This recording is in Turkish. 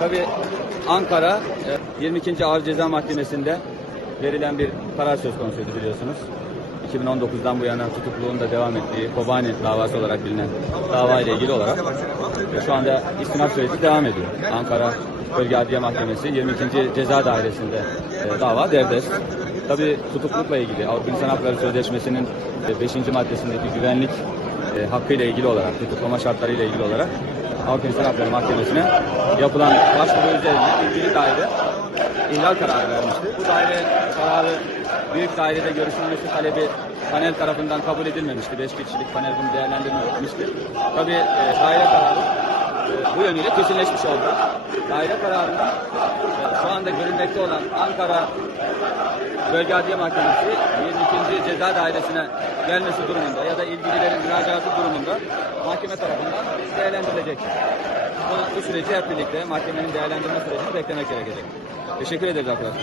Tabii Ankara 22. Ağır Ceza Mahkemesi'nde verilen bir karar söz konusuydu biliyorsunuz. 2019'dan bu yana tutukluğun da devam ettiği Kobani davası olarak bilinen dava ile ilgili olarak şu anda istinaf süreci devam ediyor. Ankara Bölge Adliye Mahkemesi 22. Ceza Dairesi'nde dava derdest. Tabii tutuklukla ilgili Avrupa İnsan Hakları Sözleşmesi'nin 5. maddesindeki güvenlik hakkıyla ilgili olarak, tutuklama şartlarıyla ilgili olarak Avrupa İnsan Hakları Mahkemesi'ne yapılan başvuru üzerine ilgili daire ihlal kararı vermişti. Bu daire kararı büyük dairede görüşülmesi talebi panel tarafından kabul edilmemişti. 5 kişilik panel bunu değerlendirmemişti. Tabii daire kararı bu yönüyle kesinleşmiş oldu. Daire kararında şu anda görülmekte olan Ankara Bölge Adliye Mahkemesi 22. Ceza Dairesi'ne gelmesi durumunda ya da ilgililerin müracaatı durumunda mahkeme tarafından değerlendirilecek. Bu süreci hep birlikte mahkemenin değerlendirme sürecini beklemek gerekecek. Teşekkür ederiz arkadaşlar.